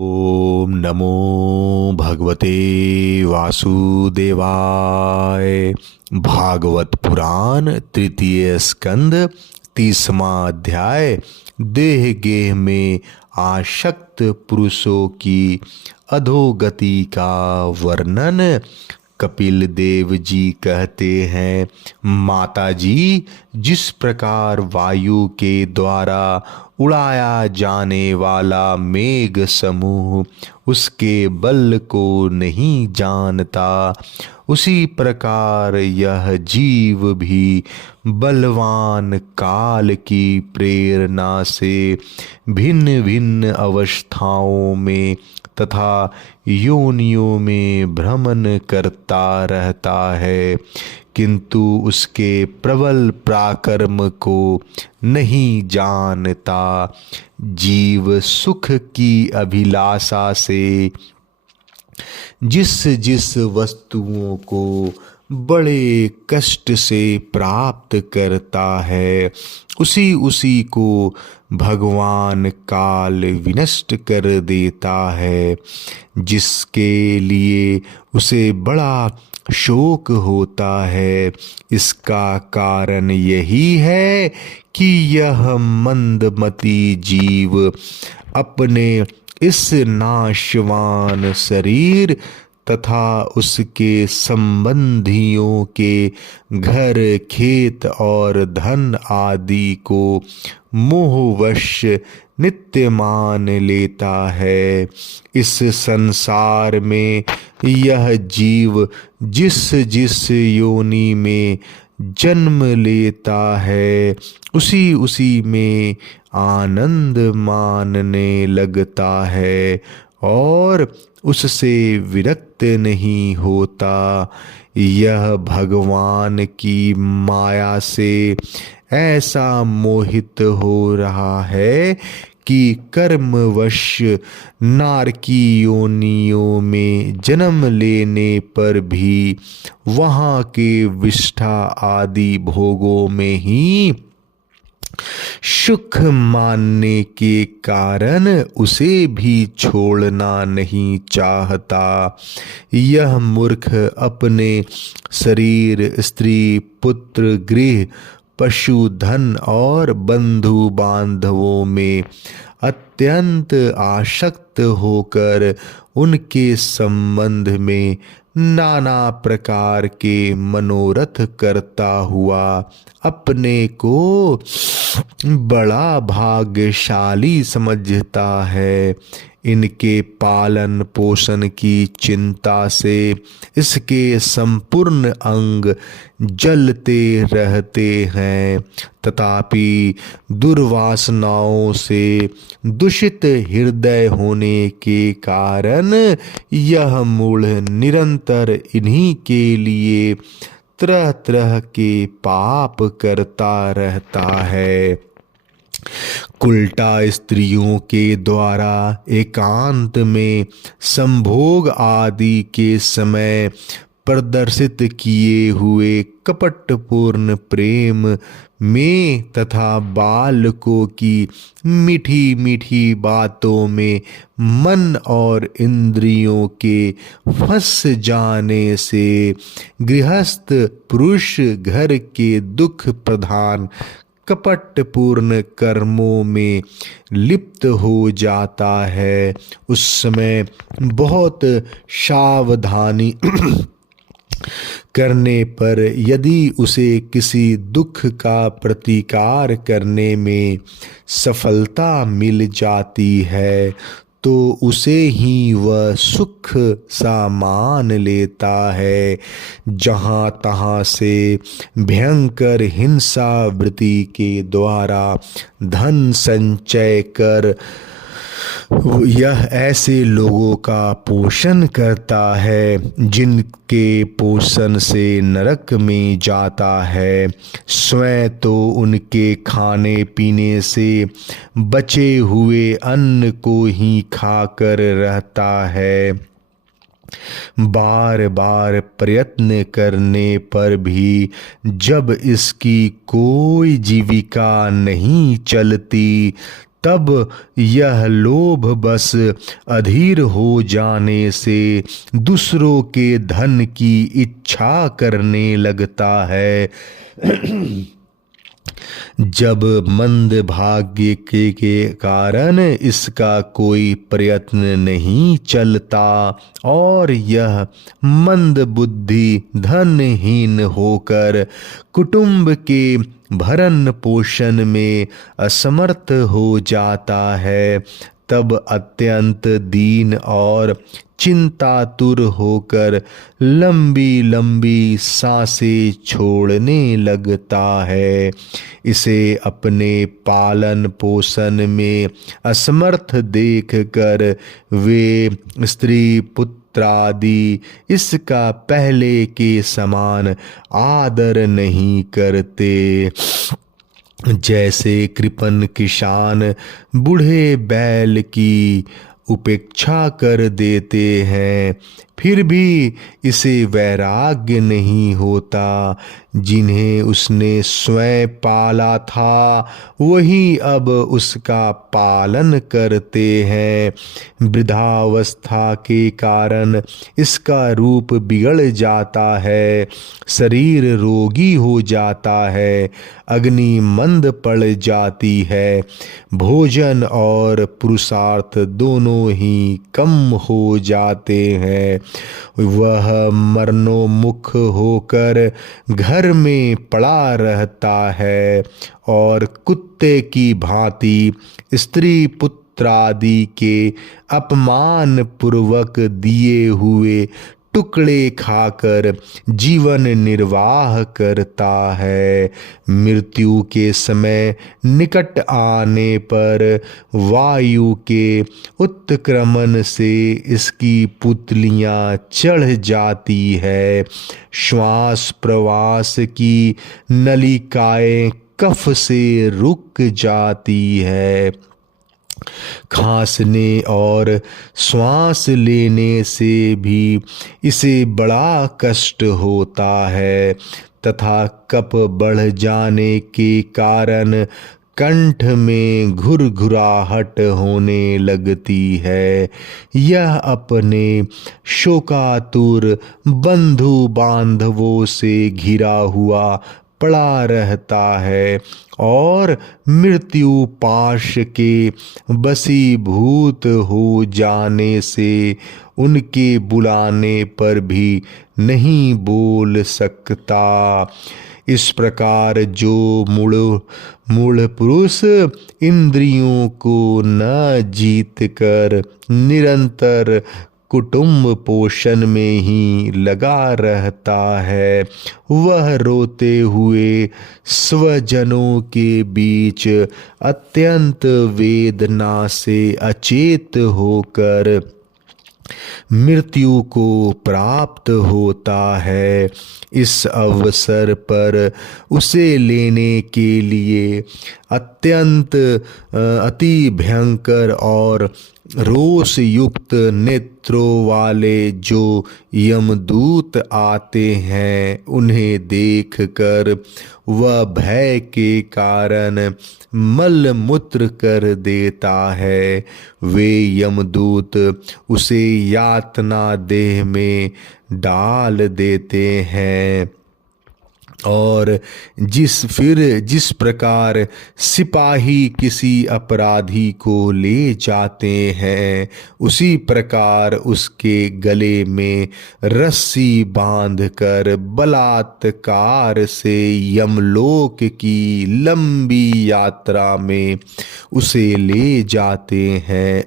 ओम नमो भगवते वासुदेवाय। भागवत पुराण तृतीय स्कंद 30वां अध्याय। देह गेह में आसक्त पुरुषों की अधोगति का वर्णन। कपिल देव जी कहते हैं, माता जी, जिस प्रकार वायु के द्वारा उड़ाया जाने वाला मेघ समूह उसके बल को नहीं जानता, उसी प्रकार यह जीव भी बलवान काल की प्रेरणा से भिन्न भिन्न अवस्थाओं में तथा योनियों में भ्रमण करता रहता है, किंतु उसके प्रबल पराक्रम को नहीं जानता। जीव सुख की अभिलाषा से जिस जिस वस्तुओं को बड़े कष्ट से प्राप्त करता है, उसी उसी को भगवान काल विनष्ट कर देता है। जिसके लिए उसे बड़ा शोक होता है, इसका कारण यही है कि यह मंदमती जीव अपने इस नाशवान शरीर तथा उसके संबंधियों के घर खेत और धन आदि को मोहवश नित्य मान लेता है। इस संसार में यह जीव जिस जिस योनि में जन्म लेता है, उसी उसी में आनंद मानने लगता है और उससे विरक्त नहीं होता। यह भगवान की माया से ऐसा मोहित हो रहा है कि कर्मवश नारकी योनियों में जन्म लेने पर भी वहाँ के विष्ठा आदि भोगों में ही सुख मानने के कारण उसे भी छोड़ना नहीं चाहता। यह मूर्ख अपने शरीर, स्त्री, पुत्र, गृह, पशुधन और बंधु बांधवों में अत्यंत आसक्त होकर उनके संबंध में नाना प्रकार के मनोरथ करता हुआ अपने को बड़ा भाग्यशाली समझता है। इनके पालन पोषण की चिंता से इसके संपूर्ण अंग जलते रहते हैं, तथापि दुर्वासनाओं से दूषित हृदय होने के कारण यह मूढ़ निरंतर इन्हीं के लिए तरह तरह के पाप करता रहता है। कुलटा स्त्रियों के द्वारा एकांत में संभोग आदि के समय प्रदर्शित किए हुए कपटपूर्ण प्रेम में तथा बालकों की मीठी मीठी बातों में मन और इंद्रियों के फंस जाने से गृहस्थ पुरुष घर के दुख प्रधान कपटपूर्ण कर्मों में लिप्त हो जाता है। उस समय बहुत सावधानी करने पर यदि उसे किसी दुख का प्रतिकार करने में सफलता मिल जाती है, तो उसे ही वह सुख सा मान लेता है। जहाँ तहाँ से भयंकर हिंसा वृत्ति के द्वारा धन संचय कर यह ऐसे लोगों का पोषण करता है जिनके पोषण से नरक में जाता है। स्वयं तो उनके खाने पीने से बचे हुए अन्न को ही खाकर रहता है। बार बार प्रयत्न करने पर भी जब इसकी कोई जीविका नहीं चलती, तब यह लोभ बस अधीर हो जाने से दूसरों के धन की इच्छा करने लगता है। जब मंद भाग्य के कारण इसका कोई प्रयत्न नहीं चलता और यह मंद बुद्धि धनहीन होकर कुटुंब के भरण पोषण में असमर्थ हो जाता है, तब अत्यंत दीन और चिंतातुर होकर लंबी लंबी सांसें छोड़ने लगता है। इसे अपने पालन पोषण में असमर्थ देखकर वे स्त्री पुत्रादि इसका पहले के समान आदर नहीं करते। जैसे कृपण किसान बूढ़े बैल की उपेक्षा कर देते हैं, फिर भी इसे वैराग्य नहीं होता। जिन्हें उसने स्वयं पाला था वही अब उसका पालन करते हैं। वृद्धावस्था के कारण इसका रूप बिगड़ जाता है, शरीर रोगी हो जाता है, अग्नि मंद पड़ जाती है, भोजन और पुरुषार्थ दोनों ही कम हो जाते हैं। वह मरणोन्मुख होकर घर में पड़ा रहता है और कुत्ते की भांति स्त्री पुत्रादि के अपमान पूर्वक दिए हुए टुकड़े खाकर जीवन निर्वाह करता है। मृत्यु के समय निकट आने पर वायु के उत्क्रमण से इसकी पुतलियां चढ़ जाती है। श्वास प्रवास की नलिकाएं कफ से रुक जाती है। खांसने और श्वास लेने से भी इसे बड़ा कष्ट होता है तथा कफ बढ़ जाने के कारण कंठ में घुरघुराहट होने लगती है। यह अपने शोकातुर बंधु बांधवों से घिरा हुआ पड़ा रहता है और मृत्यु पाश के वशीभूत हो जाने से उनके बुलाने पर भी नहीं बोल सकता। इस प्रकार जो मूढ़ पुरुष इंद्रियों को न जीत कर निरंतर कुटुंब पोषण में ही लगा रहता है, वह रोते हुए स्वजनों के बीच अत्यंत वेदना से अचेत होकर मृत्यु को प्राप्त होता है। इस अवसर पर उसे लेने के लिए अत्यंत अति भयंकर और रोष युक्त नेत्रों वाले जो यमदूत आते हैं, उन्हें देखकर वह भय के कारण मल मूत्र कर देता है। वे यमदूत उसे यातना देह में डाल देते हैं और जिस प्रकार सिपाही किसी अपराधी को ले जाते हैं, उसी प्रकार उसके गले में रस्सी बांधकर बलात्कार से यमलोक की लंबी यात्रा में उसे ले जाते हैं।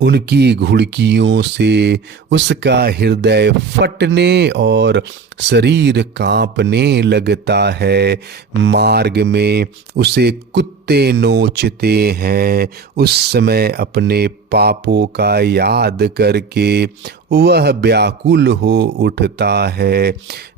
उनकी घुड़कियों से उसका हृदय फटने और शरीर कांपने लगता है। मार्ग में उसे कुत्ते नोचते हैं। उस समय अपने पापों का याद करके वह व्याकुल हो उठता है।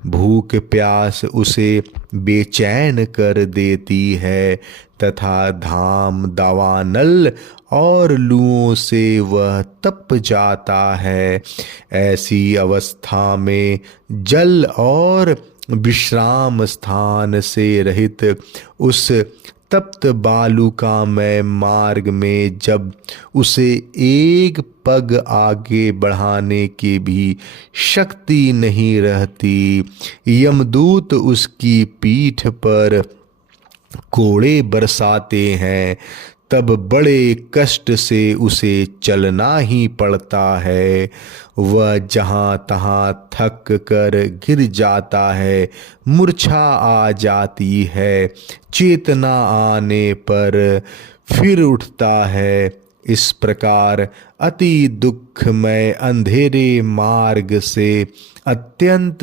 भूख प्यास उसे बेचैन कर देती है तथा धाम दावानल और लुओं से वह तप जाता है। ऐसी अवस्था में जल और विश्राम स्थान से रहित उस तप्त बालुकामय मार्ग में जब उसे एक पग आगे बढ़ाने की भी शक्ति नहीं रहती, यमदूत उसकी पीठ पर कोड़े बरसाते हैं, तब बड़े कष्ट से उसे चलना ही पड़ता है। वह जहाँ तहाँ थक कर गिर जाता है, मूर्छा आ जाती है, चेतना आने पर फिर उठता है। इस प्रकार अति दुखमय अंधेरे मार्ग से अत्यंत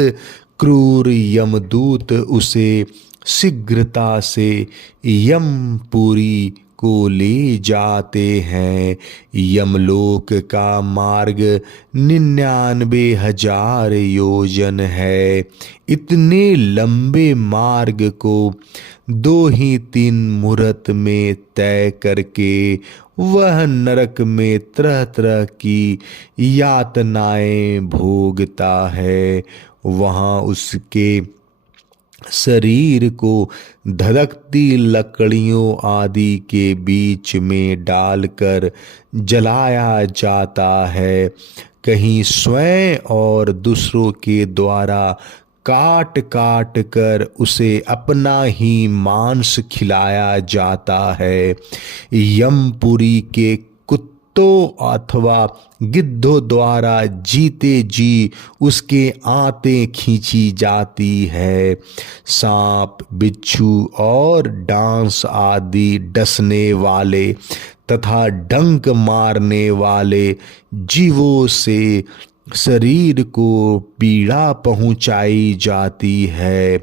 क्रूर यमदूत उसे शीघ्रता से यमपुरी को ले जाते हैं। यमलोक का मार्ग 99,000 योजन है। इतने लंबे मार्ग को 2 ही 3 मुहूर्त में तय करके वह नरक में तरह तरह की यातनाएं भोगता है। वहाँ उसके शरीर को धधकती लकड़ियों आदि के बीच में डालकर जलाया जाता है। कहीं स्वयं और दूसरों के द्वारा काट काट कर उसे अपना ही मांस खिलाया जाता है। यमपुरी के कुत्तों अथवा गिद्धों द्वारा जीते जी उसके आंतें खींची जाती है। सांप, बिच्छू और डांस आदि डसने वाले तथा डंक मारने वाले जीवों से शरीर को पीड़ा पहुंचाई जाती है।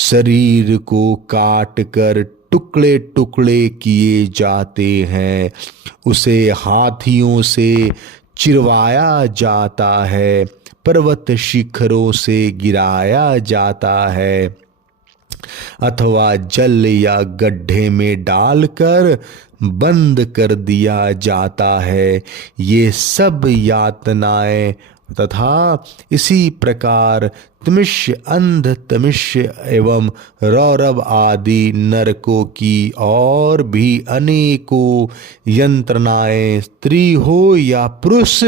शरीर को काट कर टुकड़े टुकड़े किए जाते हैं। उसे हाथियों से चिरवाया जाता है, पर्वत शिखरों से गिराया जाता है अथवा जल या गड्ढे में डालकर बंद कर दिया जाता है। ये सब यातनाएं तथा इसी प्रकार तमिष्य, अंध तमिष्य एवं रौरव आदि नरकों की और भी अनेकों यंत्रणाएं स्त्री हो या पुरुष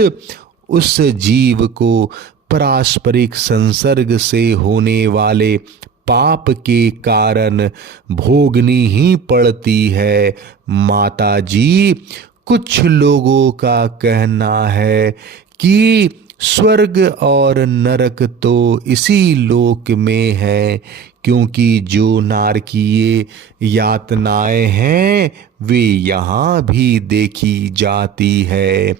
उस जीव को पारस्परिक संसर्ग से होने वाले पाप के कारण भोगनी ही पड़ती है। माता जी, कुछ लोगों का कहना है कि स्वर्ग और नरक तो इसी लोक में है, क्योंकि जो नारकीय यातनाएं हैं वे यहाँ भी देखी जाती है।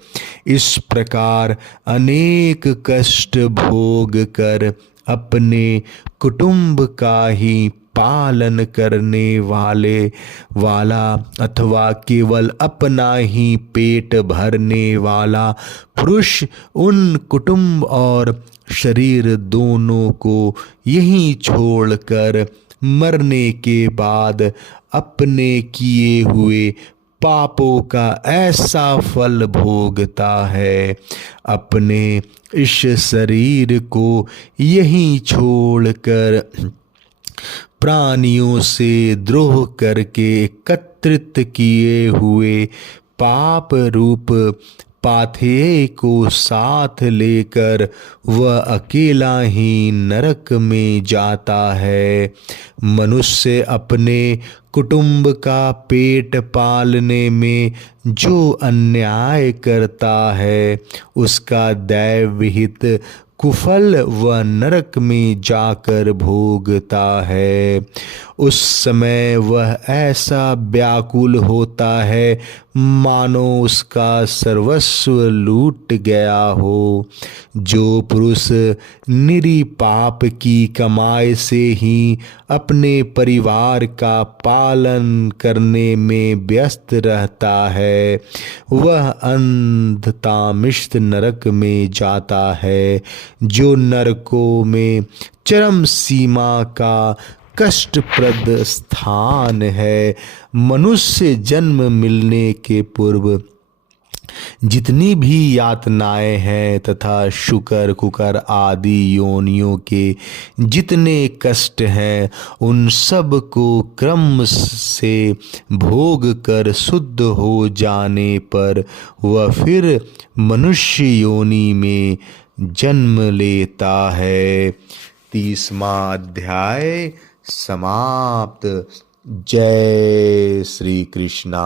इस प्रकार अनेक कष्ट भोग कर अपने कुटुंब का ही पालन करने वाला अथवा केवल अपना ही पेट भरने वाला पुरुष उन कुटुंब और शरीर दोनों को यहीं छोड़कर मरने के बाद अपने किए हुए पापों का ऐसा फल भोगता है। अपने इस शरीर को यहीं छोड़कर प्राणियों से द्रोह करके एकत्रित किए हुए पाप रूप पाथेय को साथ लेकर वह अकेला ही नरक में जाता है। मनुष्य अपने कुटुंब का पेट पालने में जो अन्याय करता है उसका दैवविहित कुफल वह नरक में जाकर भोगता है। उस समय वह ऐसा व्याकुल होता है मानो उसका सर्वस्व लूट गया हो। जो पुरुष निरी पाप की कमाई से ही अपने परिवार का पालन करने में व्यस्त रहता है वह अंधतामिष्ट नरक में जाता है, जो नरकों में चरम सीमा का कष्टप्रद स्थान है। मनुष्य जन्म मिलने के पूर्व जितनी भी यातनाएं हैं तथा शुकर कुकर आदि योनियों के जितने कष्ट हैं, उन सब को क्रम से भोग कर शुद्ध हो जाने पर वह फिर मनुष्य योनि में जन्म लेता है। 30वां अध्याय समाप्त। जय श्री कृष्णा।